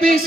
Peace,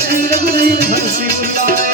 Shri रघुवीर हर Singh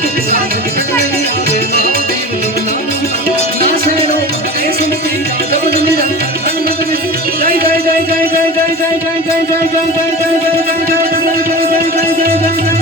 Jai Jai Jai Jai Jai Jai Jai Jai Jai Jai Jai Jai Jai Jai Jai Jai Jai dai